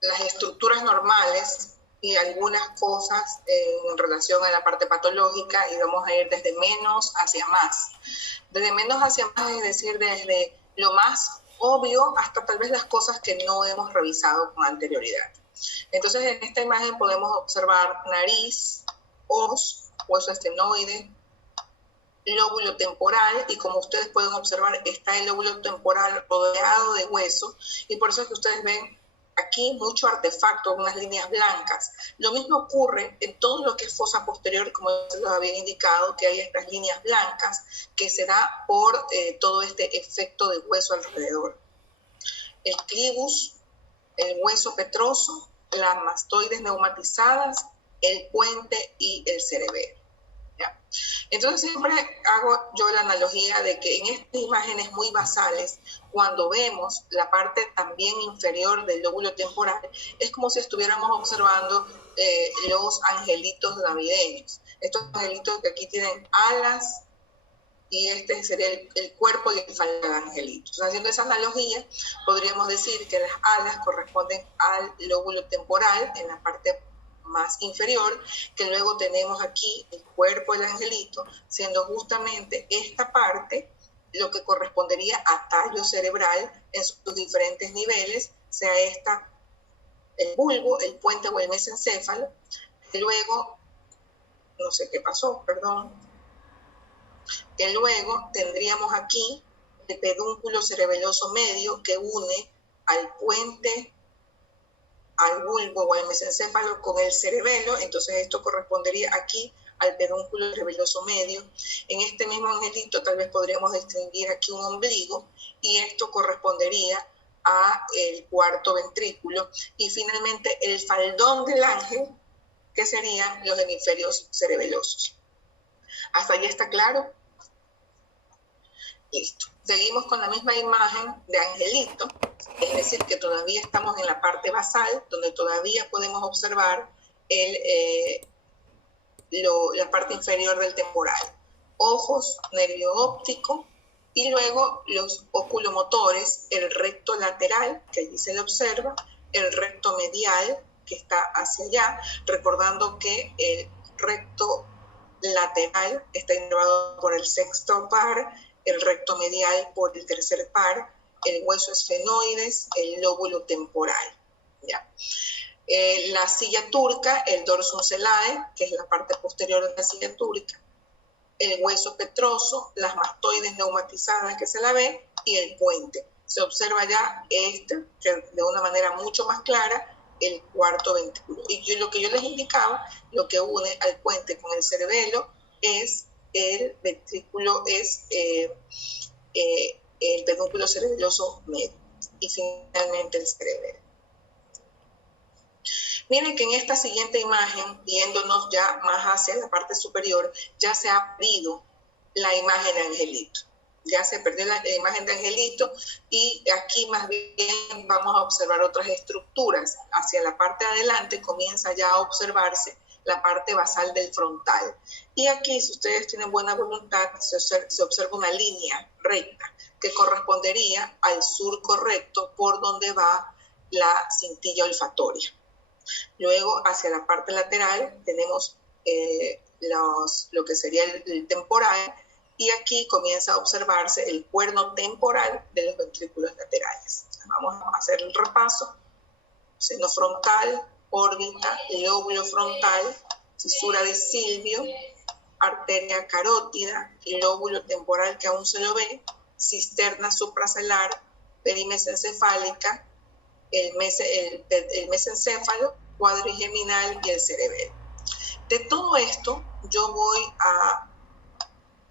las estructuras normales y algunas cosas en relación a la parte patológica, y vamos a ir desde menos hacia más. Desde menos hacia más, es decir, desde lo más obvio hasta tal vez las cosas que no hemos revisado con anterioridad. Entonces, en esta imagen podemos observar nariz, hoz, hueso estenoide, lóbulo temporal, y como ustedes pueden observar, está el lóbulo temporal rodeado de hueso, y por eso es que ustedes ven aquí mucho artefacto, unas líneas blancas. Lo mismo ocurre en todo lo que es fosa posterior, como se los había indicado, que hay estas líneas blancas, que se da por todo este efecto de hueso alrededor. El clivus, el hueso petroso, las mastoides neumatizadas, el puente y el cerebelo. ¿Ya? Entonces siempre hago yo la analogía de que en estas imágenes muy basales, cuando vemos la parte también inferior del lóbulo temporal, es como si estuviéramos observando los angelitos navideños. Estos angelitos que aquí tienen alas, y este sería el cuerpo y el falda del angelito. Entonces, haciendo esa analogía, podríamos decir que las alas corresponden al lóbulo temporal en la parte más inferior, que luego tenemos aquí el cuerpo del angelito, siendo justamente esta parte lo que correspondería a tallo cerebral en sus diferentes niveles, sea esta el bulbo, el puente o el mesencéfalo. Luego, no sé qué pasó, perdón, que luego tendríamos aquí el pedúnculo cerebeloso medio que une al puente, al bulbo o al mesencéfalo con el cerebelo. Entonces esto correspondería aquí al pedúnculo cerebeloso medio. En este mismo angelito tal vez podríamos distinguir aquí un ombligo, y esto correspondería a el cuarto ventrículo, y finalmente el faldón del ángel, que serían los hemisferios cerebelosos. ¿Hasta allí está claro? Listo. Seguimos con la misma imagen de angelito, es decir, que todavía estamos en la parte basal, donde todavía podemos observar la parte inferior del temporal. Ojos, nervio óptico, y luego los oculomotores, el recto lateral, que allí se le observa, el recto medial, que está hacia allá, recordando que el recto lateral está inervado por el sexto par, el recto medial por el tercer par, el hueso esfenoides, el lóbulo temporal. ¿Ya? La silla turca, el dorsum cellae, que es la parte posterior de la silla turca, el hueso petroso, las mastoides neumatizadas que se la ve, y el puente. Se observa ya que de una manera mucho más clara, el cuarto ventrículo. Y lo que yo les indicaba, lo que une al puente con el cerebelo es el ventrículo, es el pedúnculo cerebeloso medio, y finalmente el cerebelo. Miren que en esta siguiente imagen, viéndonos ya más hacia la parte superior, ya se ha perdido la imagen de angelito. Ya se perdió la imagen de angelito, y aquí más bien vamos a observar otras estructuras. Hacia la parte de adelante comienza ya a observarse la parte basal del frontal. Y aquí, si ustedes tienen buena voluntad, se observa una línea recta que correspondería al surco recto por donde va la cintilla olfatoria. Luego, hacia la parte lateral, tenemos lo que sería el temporal, y aquí comienza a observarse el cuerno temporal de los ventrículos laterales. Vamos a hacer el repaso. Seno frontal, órbita, lóbulo frontal, fisura de Silvio, arteria carótida, lóbulo temporal que aún se lo ve, cisterna supracelar, perimesencefálica, el mesencéfalo, cuadrigeminal y el cerebelo. De todo esto, yo voy a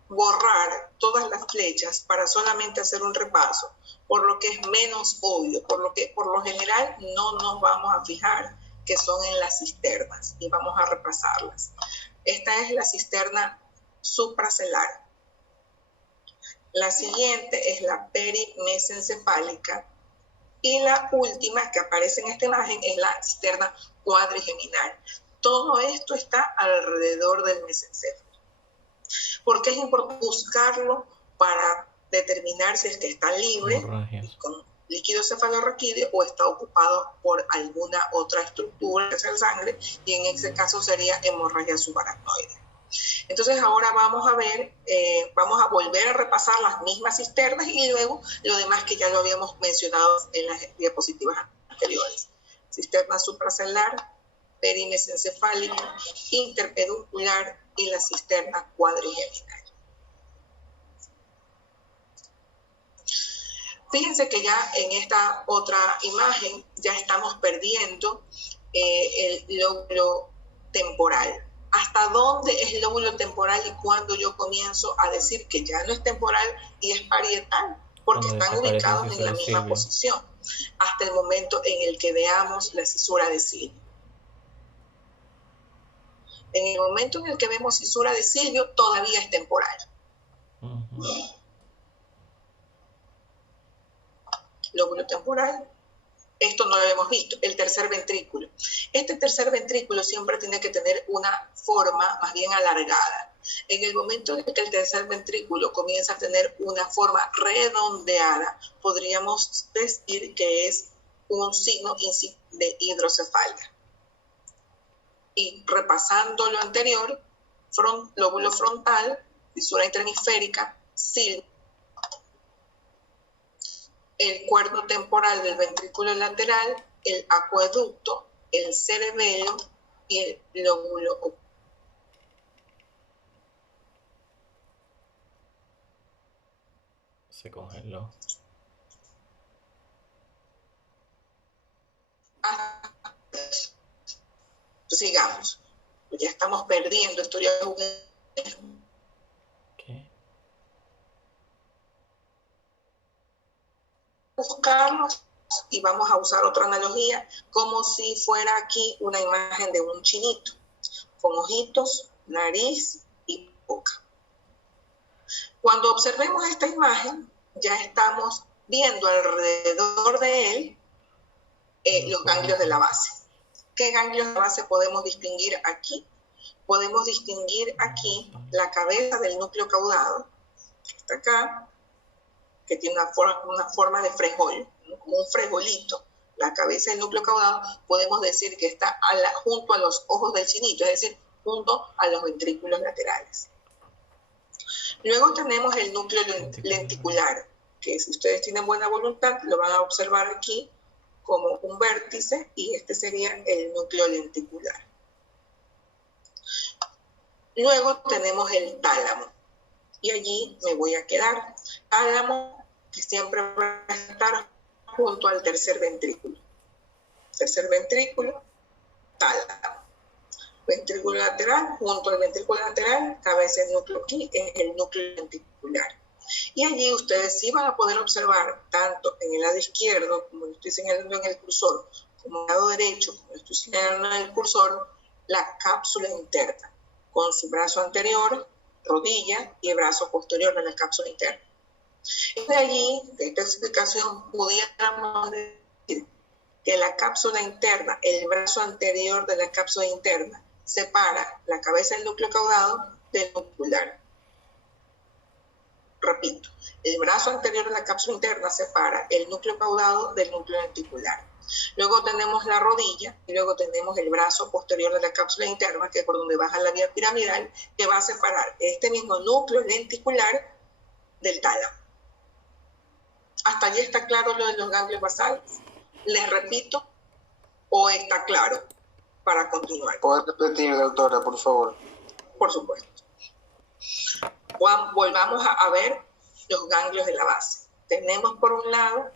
borrar todas las flechas para solamente hacer un repaso, por lo que es menos obvio, por lo que por lo general no nos vamos a fijar que son en las cisternas, y vamos a repasarlas. Esta es la cisterna supracelar. La siguiente es la perimesencefálica, y la última que aparece en esta imagen es la cisterna cuadrigeminal. Todo esto está alrededor del mesencéfalo. ¿Por qué es importante buscarlo? Para determinar si es que está libre, líquido cefalorraquídeo o está ocupado por alguna otra estructura de la sangre, y en ese caso sería hemorragia subaracnoide. Entonces ahora vamos a ver, vamos a volver a repasar las mismas cisternas y luego lo demás que ya lo habíamos mencionado en las diapositivas anteriores. Cisterna supracelular, perimesencefálica, interpeduncular y la cisterna cuadrigeminal. Fíjense que ya en esta otra imagen ya estamos perdiendo el lóbulo temporal. ¿Hasta dónde es el lóbulo temporal y cuándo yo comienzo a decir que ya no es temporal y es parietal? Porque están ubicados en la misma posición. Hasta el momento en el que veamos la cisura de Silvio. En el momento en el que vemos cisura de Silvio, todavía es temporal. Lóbulo temporal. Esto no lo hemos visto, el tercer ventrículo. Este tercer ventrículo siempre tiene que tener una forma más bien alargada. En el momento en que el tercer ventrículo comienza a tener una forma redondeada, podríamos decir que es un signo de hidrocefalia. Y repasando lo anterior, lóbulo frontal, fisura interhemisférica, Silvio, el cuerno temporal del ventrículo lateral, el acueducto, el cerebelo y el lóbulo ocular. Se congeló. Sigamos. Ya estamos perdiendo. Esto ya es buscarlos y vamos a usar otra analogía como si fuera aquí una imagen de un chinito con ojitos, nariz y boca. Cuando observemos esta imagen ya estamos viendo alrededor de él los ganglios de la base. ¿Qué ganglios de la base podemos distinguir aquí? Podemos distinguir aquí la cabeza del núcleo caudado, que está acá, que tiene una forma de frijol, ¿no? Como un frijolito. La cabeza del núcleo caudado podemos decir que está junto a los ojos del chinito, es decir, junto a los ventrículos laterales. Luego tenemos el núcleo lenticular, que si ustedes tienen buena voluntad, lo van a observar aquí como un vértice, y este sería el núcleo lenticular. Luego tenemos el tálamo, y allí me voy a quedar. Tálamo, que siempre va a estar junto al tercer ventrículo. Tercer ventrículo, tálamo. Ventrículo lateral, junto al ventrículo lateral, cabeza del núcleo aquí, es el núcleo lenticular. Y allí ustedes sí van a poder observar, tanto en el lado izquierdo, como lo estoy señalando en el cursor, como en el lado derecho, como lo estoy señalando en el cursor, la cápsula interna, con su brazo anterior, rodilla, y el brazo posterior de la cápsula interna. Y de allí, de esta explicación, pudiéramos decir que la cápsula interna, el brazo anterior de la cápsula interna, separa la cabeza del núcleo caudado del nuclear. Repito, el brazo anterior de la cápsula interna separa el núcleo caudado del núcleo lenticular. Luego tenemos la rodilla y luego tenemos el brazo posterior de la cápsula interna, que es por donde baja la vía piramidal, que va a separar este mismo núcleo lenticular del tálamo. ¿Hasta allí está claro lo de los ganglios basales? Les repito, ¿o está claro para continuar? ¿Puede repetir, doctora, por favor? Por supuesto. Volvamos a ver los ganglios de la base. Tenemos por un lado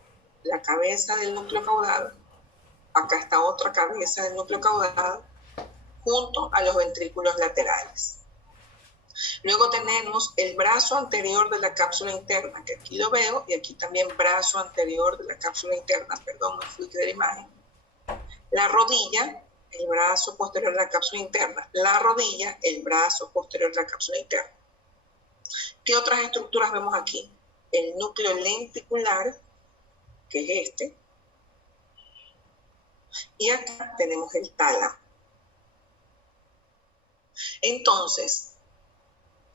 la cabeza del núcleo caudado. Acá está otra cabeza del núcleo caudado junto a los ventrículos laterales. Luego tenemos el brazo anterior de la cápsula interna, que aquí lo veo, y aquí también brazo anterior de la cápsula interna, perdón, me fui de la imagen. La rodilla, el brazo posterior de la cápsula interna. La rodilla, el brazo posterior de la cápsula interna. ¿Qué otras estructuras vemos aquí? El núcleo lenticular, que es este. Y acá tenemos el tálamo. Entonces,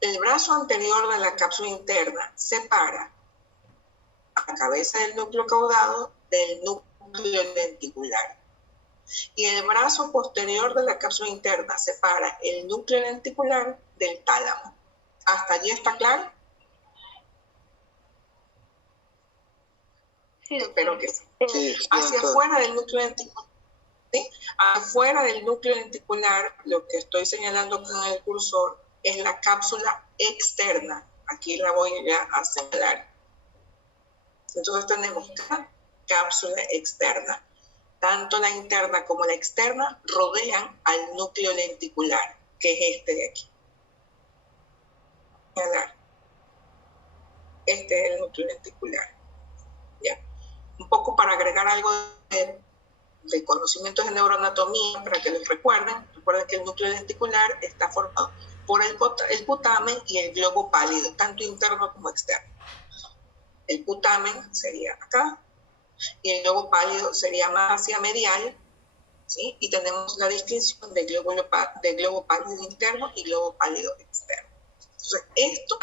el brazo anterior de la cápsula interna separa la cabeza del núcleo caudado del núcleo lenticular. Y el brazo posterior de la cápsula interna separa el núcleo lenticular del tálamo. ¿Hasta allí está claro? Sí, espero que sí. Sí, Hacia afuera del núcleo lenticular, ¿sí? Afuera del núcleo lenticular, lo que estoy señalando con el cursor es la cápsula externa. Aquí la voy a señalar. Entonces tenemos cápsula externa. Tanto la interna como la externa rodean al núcleo lenticular, que es este de aquí. Este es el núcleo lenticular. ¿Ya? Un poco para agregar algo de conocimientos de neuroanatomía, para que los recuerden. Recuerden que el núcleo lenticular está formado por el putamen y el globo pálido, tanto interno como externo. El putamen sería acá, y el globo pálido sería más hacia medial, ¿sí? Y tenemos la distinción de globo pálido interno y globo pálido externo. Entonces, esto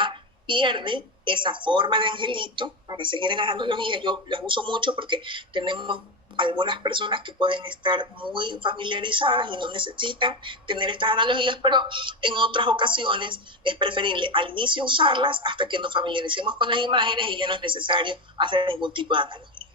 pierde esa forma de angelito. Para seguir en las analogías, yo las uso mucho porque tenemos algunas personas que pueden estar muy familiarizadas y no necesitan tener estas analogías, pero en otras ocasiones es preferible al inicio usarlas hasta que nos familiaricemos con las imágenes y ya no es necesario hacer ningún tipo de analogía.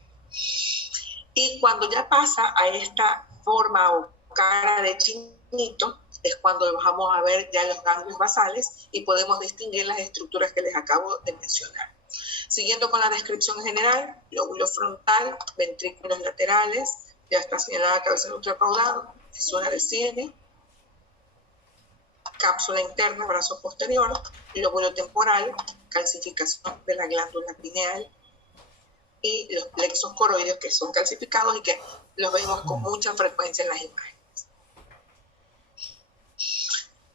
Y cuando ya pasa a esta forma o cara de chinito, es cuando vamos a ver ya los ganglios basales y podemos distinguir las estructuras que les acabo de mencionar. Siguiendo con la descripción general, lóbulo frontal, ventrículos laterales, ya está señalada cabeza del núcleo caudado, fisura de Silvi, cápsula interna, brazo posterior, lóbulo temporal, calcificación de la glándula pineal, y los plexos coroides que son calcificados y que los vemos con mucha frecuencia en las imágenes.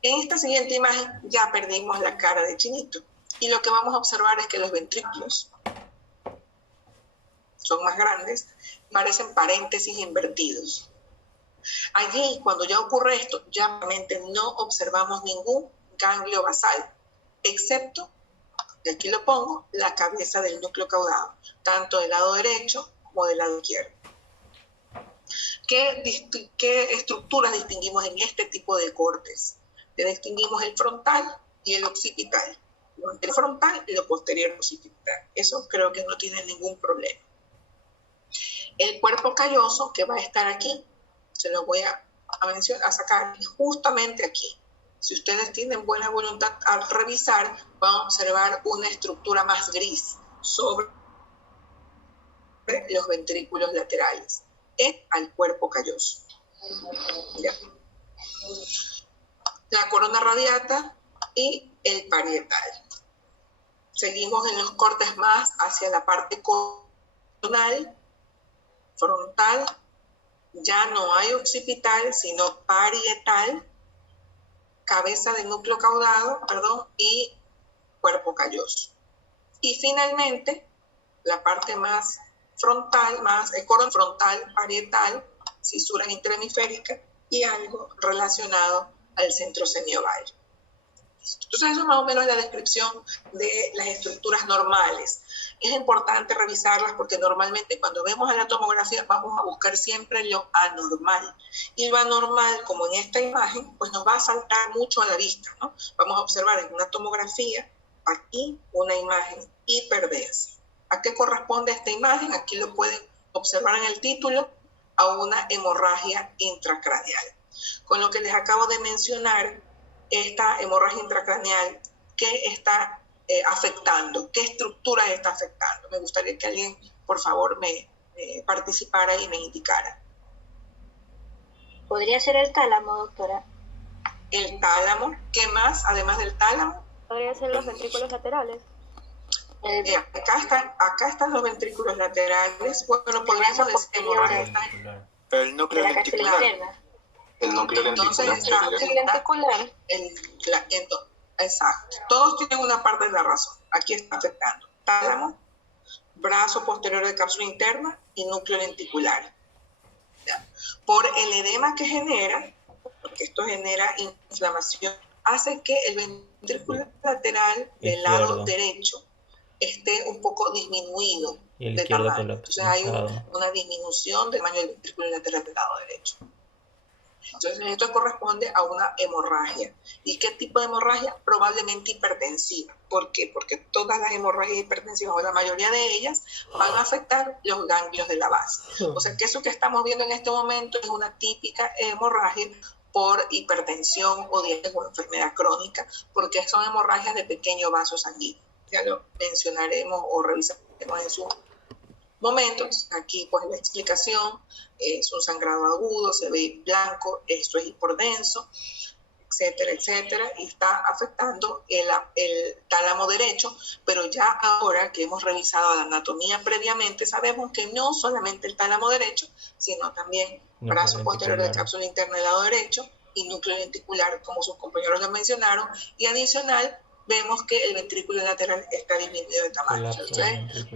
En esta siguiente imagen ya perdimos la cara de chinito y lo que vamos a observar es que los ventrículos son más grandes, parecen paréntesis invertidos. Allí, cuando ya ocurre esto, ya realmente no observamos ningún ganglio basal, excepto, y aquí lo pongo, la cabeza del núcleo caudado, tanto del lado derecho como del lado izquierdo. ¿Qué estructuras distinguimos en este tipo de cortes? Distinguimos el frontal y el occipital. El frontal y lo posterior occipital. Eso creo que no tiene ningún problema. El cuerpo calloso, que va a estar aquí, se lo voy a sacar justamente aquí. Si ustedes tienen buena voluntad al revisar, van a observar una estructura más gris sobre los ventrículos laterales, al cuerpo calloso. ¿Ya? La corona radiata y el parietal. Seguimos en los cortes más hacia la parte coronal, frontal. Ya no hay occipital, sino parietal, cabeza del núcleo caudado, y cuerpo calloso. Y finalmente, la parte más frontal, corona frontal, parietal, fisura interhemisférica y algo relacionado al centro semiovario. Entonces, eso más o menos es la descripción de las estructuras normales. Es importante revisarlas porque normalmente cuando vemos a la tomografía vamos a buscar siempre lo anormal. Y lo anormal, como en esta imagen, pues nos va a saltar mucho a la vista, ¿no? Vamos a observar en una tomografía, aquí, una imagen hiperdensa. ¿A qué corresponde esta imagen? Aquí lo pueden observar en el título, a una hemorragia intracraneal. Con lo que les acabo de mencionar, esta hemorragia intracraneal, ¿qué está afectando? ¿Qué estructura está afectando? Me gustaría que alguien, por favor, me participara y me indicara. ¿Podría ser el tálamo, doctora? El tálamo. ¿Qué más, además del tálamo? ¿Podría ser los ventrículos laterales? Acá están los ventrículos laterales. Bueno, podríamos decir hemorragia. El núcleo lenticular. El núcleo lenticular. Exacto. Todos tienen una parte de la razón. Aquí está afectando tálamo, brazo posterior de cápsula interna y núcleo lenticular. ¿Ya? Por el edema que genera, porque esto genera inflamación, hace que el ventrículo lateral del lado derecho esté un poco disminuido. Y el de izquierdo tamaño. Entonces hay una disminución del tamaño del ventrículo lateral del lado derecho. Entonces esto corresponde a una hemorragia. ¿Y qué tipo de hemorragia? Probablemente hipertensiva. ¿Por qué? Porque todas las hemorragias hipertensivas, o la mayoría de ellas, van a afectar los ganglios de la base. O sea que eso que estamos viendo en este momento es una típica hemorragia por hipertensión o diabetes o enfermedad crónica, porque son hemorragias de pequeño vaso sanguíneo. Ya lo mencionaremos o revisaremos en su momento. Aquí pues la explicación es un sangrado agudo, se ve blanco, esto es hiperdenso, etcétera, etcétera, y está afectando el tálamo derecho, pero ya ahora que hemos revisado la anatomía previamente, sabemos que no solamente el tálamo derecho, sino también brazo posterior de cápsula interna del lado derecho y núcleo lenticular, como sus compañeros lo mencionaron, y adicional, vemos que el ventrículo lateral está disminuido de tamaño. Entonces,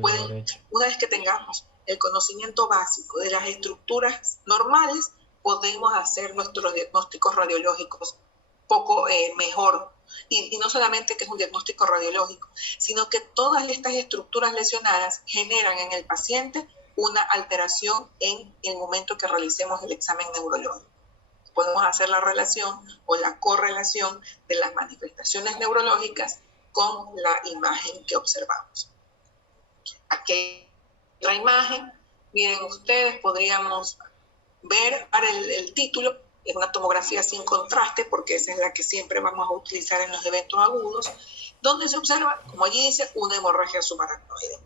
una vez que tengamos el conocimiento básico de las estructuras normales, podemos hacer nuestros diagnósticos radiológicos poco mejor. Y no solamente que es un diagnóstico radiológico, sino que todas estas estructuras lesionadas generan en el paciente una alteración en el momento que realicemos el examen neurológico. Podemos hacer la relación o la correlación de las manifestaciones neurológicas con la imagen que observamos. Aquí hay otra imagen. Miren ustedes, podríamos ver el título. Es una tomografía sin contraste, porque esa es la que siempre vamos a utilizar en los eventos agudos, donde se observa, como allí dice, una hemorragia subaracnoide.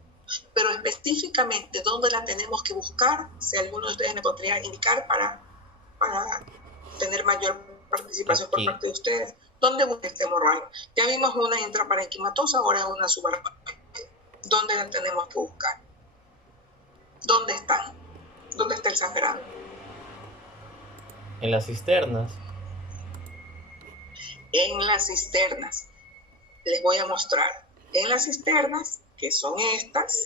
Pero específicamente, ¿dónde la tenemos que buscar? Si alguno de ustedes me podría indicar para tener mayor participación por parte de ustedes. ¿Dónde busca esta hemorragia? Ya vimos una intraparenquimatosa, ahora una subaracnoide. ¿Dónde la tenemos que buscar? ¿Dónde están? ¿Dónde está el sangrado? En las cisternas. En las cisternas. Les voy a mostrar. En las cisternas, que son estas,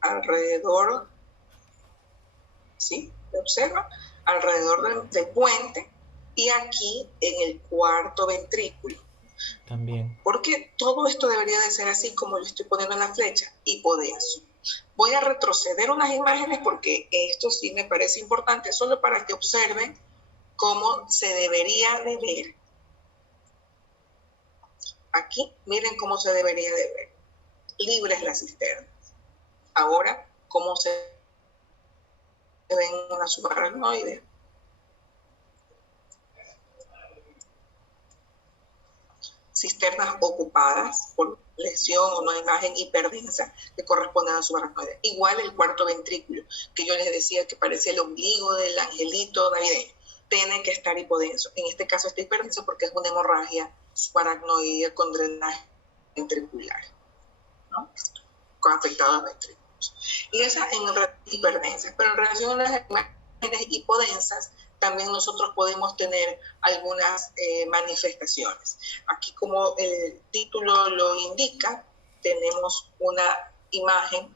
alrededor, ¿sí? ¿Se observa? Alrededor del puente, y aquí en el cuarto ventrículo. También. Porque todo esto debería de ser así como lo estoy poniendo en la flecha, hipodenso. Voy a retroceder unas imágenes porque esto sí me parece importante, solo para que observen cómo se debería de ver. Aquí, miren cómo se debería de ver. Libres las cisternas. Ahora, cómo se ven una subaracnoide. Cisternas ocupadas por lesión o una imagen hiperdensa que corresponde a la subaracnoide. Igual el cuarto ventrículo, que yo les decía que parece el ombligo del angelito navideño, tiene que estar hipodenso. En este caso está hiperdenso porque es una hemorragia subaracnoide con drenaje ventricular, ¿no? Con afectados ventrículos. Y esa en hiperdensas. Pero en relación a las imágenes hipodensas, también nosotros podemos tener algunas manifestaciones. Aquí, como el título lo indica, tenemos una imagen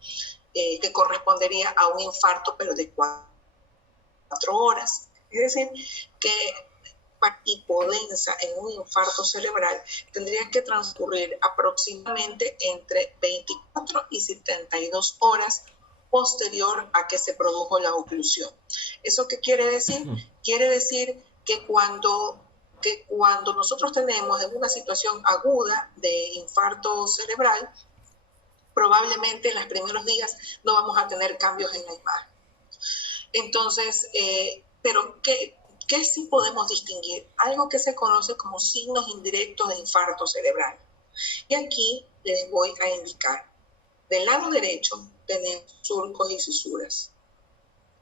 que correspondería a un infarto, pero de 4 horas. Es decir, que para hipodensa en un infarto cerebral tendría que transcurrir aproximadamente entre 24 y 72 horas posterior a que se produjo la oclusión. ¿Eso qué quiere decir? Quiere decir que cuando nosotros tenemos en una situación aguda de infarto cerebral, probablemente en los primeros días no vamos a tener cambios en la imagen. Entonces, pero ¿qué sí podemos distinguir? Algo que se conoce como signos indirectos de infarto cerebral. Y aquí les voy a indicar. Del lado derecho tenemos surcos y fisuras.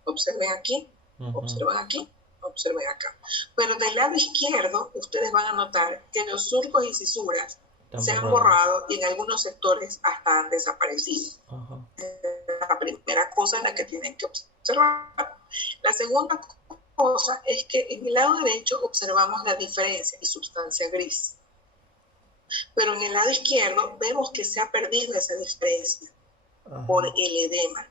Observen aquí, observen aquí, observen acá. Pero del lado izquierdo, ustedes van a notar que los surcos y fisuras se han borrado y en algunos sectores hasta han desaparecido. La primera cosa en la que tienen que observar. La segunda cosa es que en el lado derecho observamos la diferencia y sustancia gris. Pero en el lado izquierdo vemos que se ha perdido esa diferencia por el edema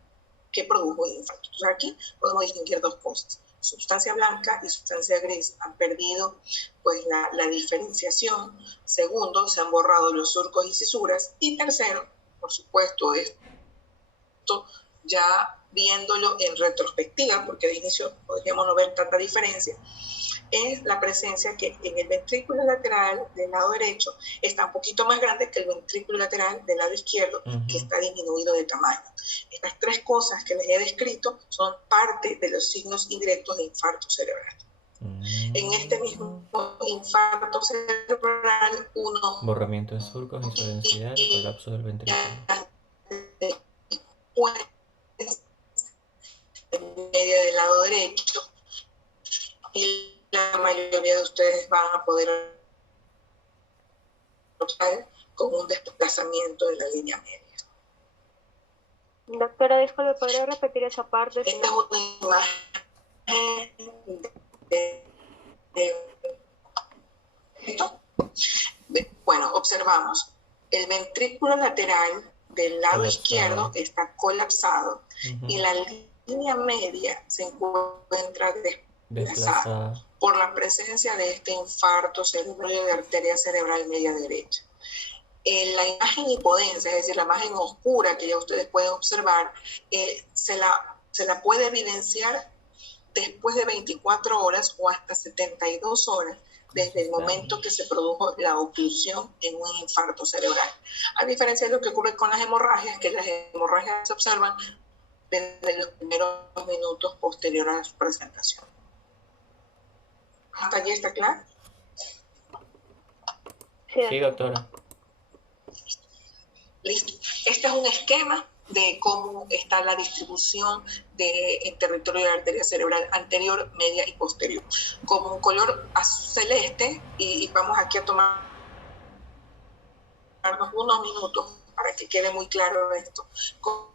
que produjo el infarto. Entonces aquí podemos distinguir dos cosas. Sustancia blanca y sustancia gris han perdido pues la diferenciación. Segundo, se han borrado los surcos y fisuras. Y tercero, por supuesto, esto ya viéndolo en retrospectiva, porque de inicio podríamos no ver tanta diferencia, es la presencia que en el ventrículo lateral del lado derecho está un poquito más grande que el ventrículo lateral del lado izquierdo, que está disminuido de tamaño. Estas tres cosas que les he descrito son parte de los signos indirectos de infarto cerebral. En este mismo infarto cerebral, borramiento de surcos, insuficiencia y colapso del ventrículo. En medio del lado derecho, y la mayoría de ustedes van a poder observar con un desplazamiento de la línea media. Doctora, disculpe, ¿podría repetir esa parte? Esta es una imagen bueno, observamos el ventrículo lateral del lado izquierdo está colapsado y la línea media se encuentra desplazada por la presencia de este infarto cerebral de arteria cerebral media derecha. En la imagen hipodensa, es decir, la imagen oscura que ya ustedes pueden observar, se la puede evidenciar después de 24 horas o hasta 72 horas desde el momento que se produjo la oclusión en un infarto cerebral. A diferencia de lo que ocurre con las hemorragias, que las hemorragias se observan desde los primeros minutos posteriores a su presentación. ¿Hasta allí está claro? Sí, doctora. Listo. Este es un esquema de cómo está la distribución del territorio de la arteria cerebral anterior, media y posterior. Como un color azul celeste, y vamos aquí a tomarnos unos minutos para que quede muy claro esto, con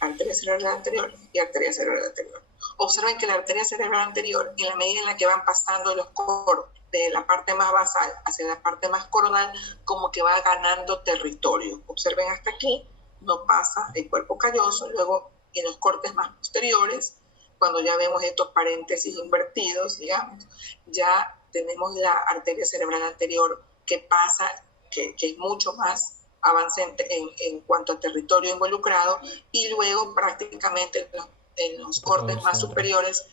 arteria cerebral anterior y arteria cerebral anterior. Observen que la arteria cerebral anterior, en la medida en la que van pasando los cortes de la parte más basal hacia la parte más coronal, como que va ganando territorio. Observen hasta aquí, no pasa el cuerpo calloso, luego en los cortes más posteriores, cuando ya vemos estos paréntesis invertidos, digamos, ya tenemos la arteria cerebral anterior que pasa, que es mucho más avancente en cuanto a territorio involucrado, y luego prácticamente en los cortes más superiores,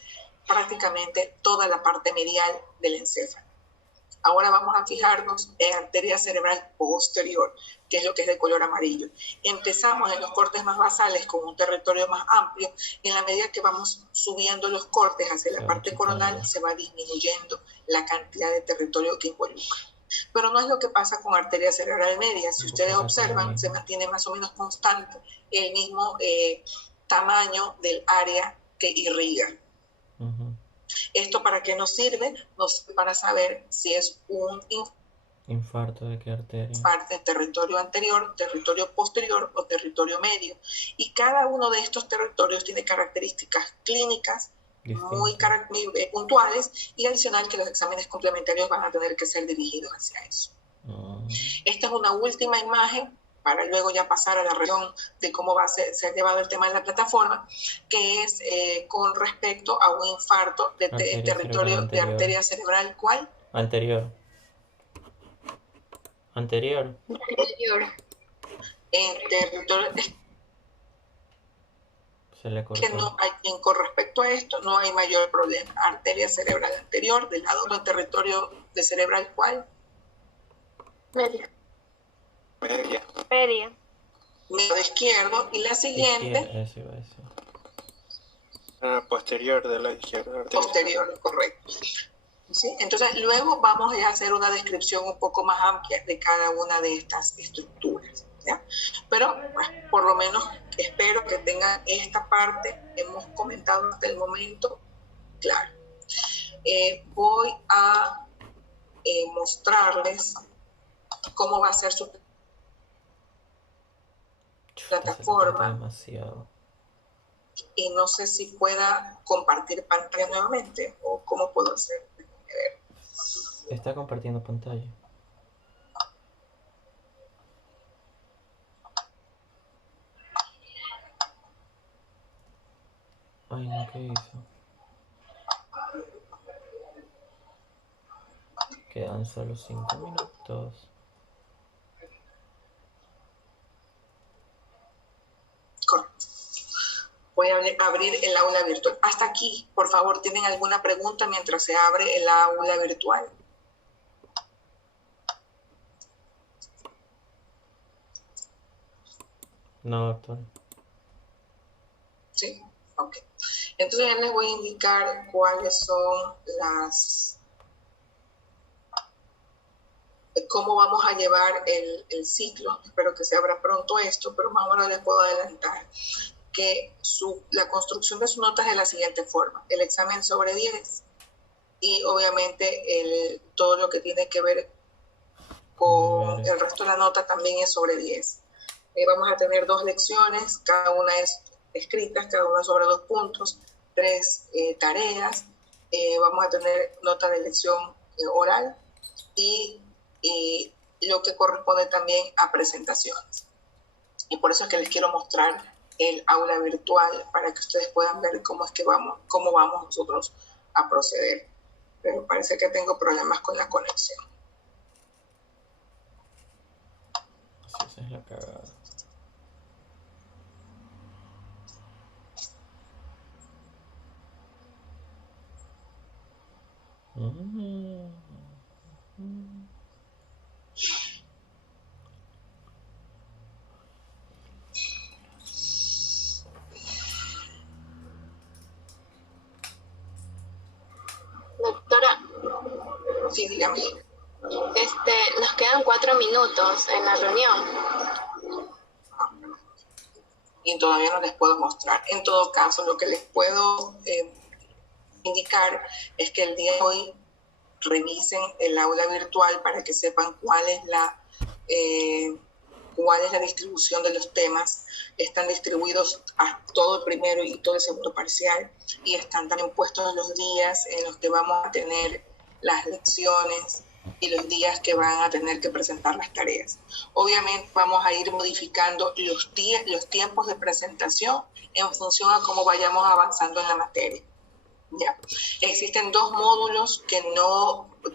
prácticamente toda la parte medial del encéfalo. Ahora vamos a fijarnos en arteria cerebral posterior, que es lo que es de color amarillo. Empezamos en los cortes más basales con un territorio más amplio, y en la medida que vamos subiendo los cortes hacia la parte coronal, se va disminuyendo la cantidad de territorio que involucra. Pero no es lo que pasa con arteria cerebral media. Si ustedes observan, se mantiene más o menos constante el mismo tamaño del área que irriga. ¿Esto para qué nos sirve? Nos sirve para saber si es un infarto de qué arteria. Parte territorio anterior, territorio posterior o territorio medio. Y cada uno de estos territorios tiene características clínicas muy puntuales, y adicional que los exámenes complementarios van a tener que ser dirigidos hacia eso. Esta es una última imagen para luego ya pasar a la región de cómo va a ser llevado el tema en la plataforma, que es con respecto a un infarto de territorio de arteria cerebral. ¿Cuál? Anterior. En territorio... Se le cortó. Que no hay, con respecto a esto, no hay mayor problema. Arteria cerebral anterior, del lado del territorio de cerebral, ¿cuál? Media. Medio izquierdo. Y la siguiente. Posterior de la izquierda. Posterior, correcto. ¿Sí? Entonces, luego vamos a hacer una descripción un poco más amplia de cada una de estas estructuras, ¿ya? Pero, pues, por lo menos espero que tengan esta parte, hemos comentado hasta el momento, claro. Voy a mostrarles cómo va a ser su plataforma. Demasiado. Y no sé si pueda compartir pantalla nuevamente o cómo puedo hacer. Está compartiendo pantalla. Ay, no, ¿qué hizo? Quedan solo 5 minutos. Correcto. abrir el aula virtual. Hasta aquí, por favor, ¿tienen alguna pregunta mientras se abre el aula virtual? No, doctor. ¿Sí? Ok. Entonces ya les voy a indicar cuáles son cómo vamos a llevar el ciclo. Espero que se abra pronto esto, pero más o menos les puedo adelantar que la construcción de sus notas es de la siguiente forma. El examen sobre 10 y obviamente todo lo que tiene que ver con el resto de la nota también es sobre 10. Vamos a tener 2 lecciones, cada una es escrita, cada una sobre 2 puntos, 3 tareas. Vamos a tener nota de lección oral y lo que corresponde también a presentaciones. Y por eso es que les quiero mostrar el aula virtual para que ustedes puedan ver cómo vamos nosotros a proceder. Pero parece que tengo problemas con la conexión. Esa es la cagada. Doctora, Sí, dígame. nos quedan 4 minutos en la reunión. Y todavía no les puedo mostrar. En todo caso, lo que les puedo indicar es que el día de hoy revisen el aula virtual para que sepan cuál es la distribución de los temas. Están distribuidos a todo el primero y todo el segundo parcial y están también puestos los días en los que vamos a tener las lecciones y los días que van a tener que presentar las tareas. Obviamente vamos a ir modificando los tiempos de presentación en función a cómo vayamos avanzando en la materia. ¿Ya? Existen 2 módulos que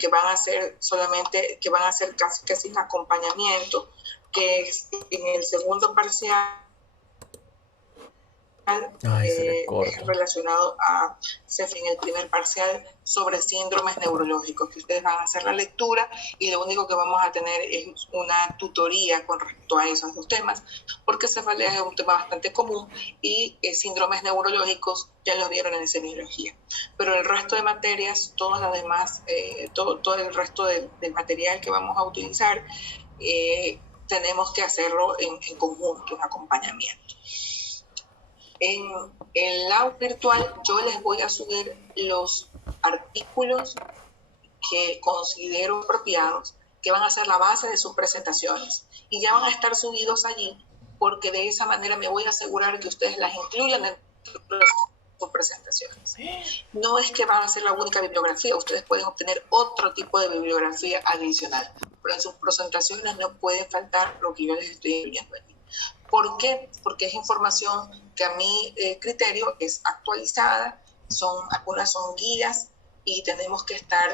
van a ser casi sin acompañamiento, que es en el segundo parcial relacionado a CEFI, en el primer parcial sobre síndromes neurológicos, que ustedes van a hacer la lectura y lo único que vamos a tener es una tutoría con respecto a esos 2 temas, porque cefalea es un tema bastante común y síndromes neurológicos ya los vieron en semiología. Pero el resto de materias, todas las demás, todo el resto del material que vamos a utilizar, tenemos que hacerlo en conjunto, en acompañamiento. En el aula virtual yo les voy a subir los artículos que considero apropiados, que van a ser la base de sus presentaciones y ya van a estar subidos allí, porque de esa manera me voy a asegurar que ustedes las incluyan en sus presentaciones. No es que van a ser la única bibliografía, ustedes pueden obtener otro tipo de bibliografía adicional, pero en sus presentaciones no puede faltar lo que yo les estoy incluyendo allí. ¿Por qué? Porque es información que a mi criterio es actualizada, algunas son guías y tenemos que estar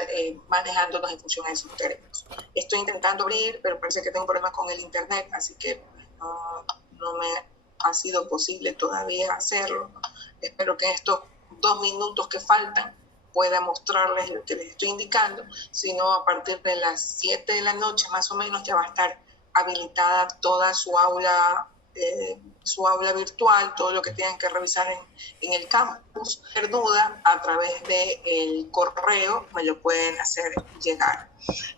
manejándonos en función a esos términos. Estoy intentando abrir, pero parece que tengo problemas con el internet, así que no me ha sido posible todavía hacerlo. Espero que en estos 2 minutos que faltan pueda mostrarles lo que les estoy indicando, si no a partir de las 7 de la noche más o menos ya va a estar habilitada toda su aula virtual, todo lo que tengan que revisar en el campus. Cualquier duda, a través del correo me lo pueden hacer llegar.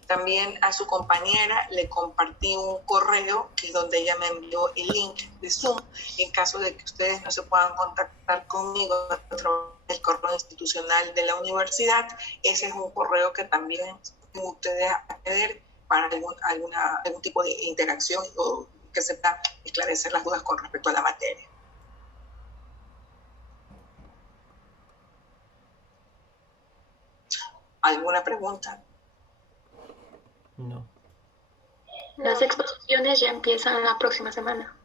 También a su compañera le compartí un correo, que es donde ella me envió el link de Zoom, en caso de que ustedes no se puedan contactar conmigo a través del correo institucional de la universidad. Ese es un correo que también pueden ustedes acceder para algún tipo de interacción o que sepa esclarecer las dudas con respecto a la materia. ¿Alguna pregunta? No. Las exposiciones ya empiezan la próxima semana.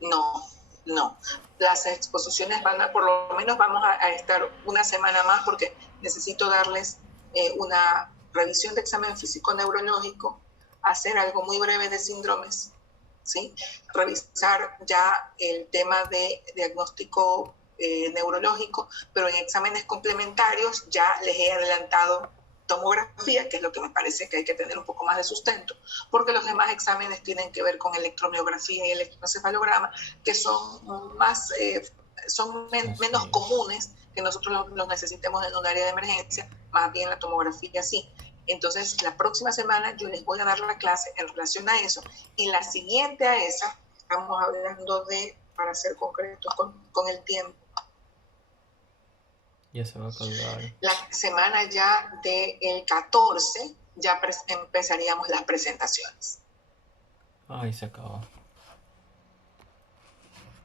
No. Las exposiciones por lo menos vamos a estar una semana más, porque necesito darles una revisión de examen físico-neurológico, hacer algo muy breve de síndromes, ¿sí? Revisar ya el tema de diagnóstico neurológico, pero en exámenes complementarios ya les he adelantado tomografía, que es lo que me parece que hay que tener un poco más de sustento, porque los demás exámenes tienen que ver con electromiografía y electroencefalograma, que son más, menos comunes que nosotros los necesitemos en un área de emergencia, más bien la tomografía sí. Entonces, la próxima semana yo les voy a dar la clase en relación a eso, y la siguiente a esa, estamos hablando de, para ser concretos con el tiempo, ya se va a acabar. la semana ya del 14 ya empezaríamos las presentaciones. Ay, se acabó.